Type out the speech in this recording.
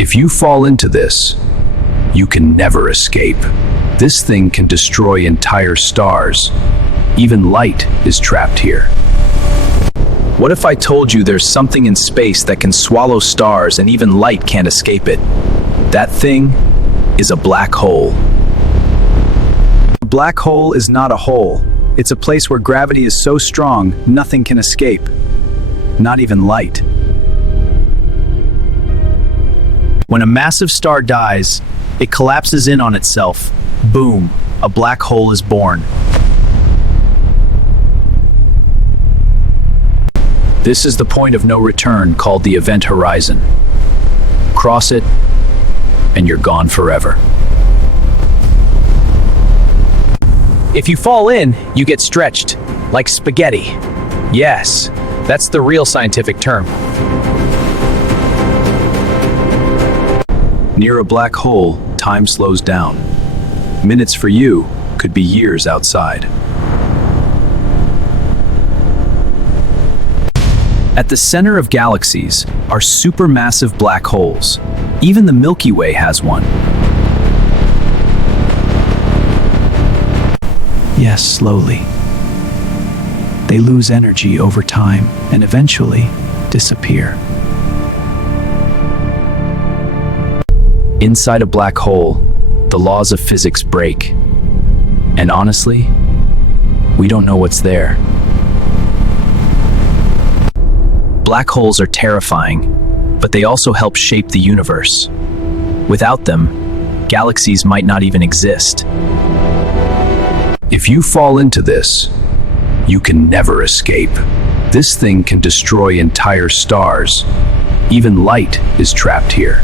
If you fall into this, you can never escape. This thing can destroy entire stars. Even light is trapped here. What if I told you there's something in space that can swallow stars and even light can't escape it? That thing is a black hole. A black hole is not a hole. It's a place where gravity is so strong, nothing can escape. Not even light. When a massive star dies, it collapses in on itself. Boom, a black hole is born. This is the point of no return called the event horizon. Cross it, and you're gone forever. If you fall in, you get stretched, like spaghetti. Yes, that's the real scientific term. Near a black hole, time slows down. Minutes for you could be years outside. At the center of galaxies are supermassive black holes. Even the Milky Way has one. Yes, slowly. They lose energy over time and eventually disappear. Inside a black hole, the laws of physics break. And honestly, we don't know what's there. Black holes are terrifying, but they also help shape the universe. Without them, galaxies might not even exist. If you fall into this, you can never escape. This thing can destroy entire stars. Even light is trapped here.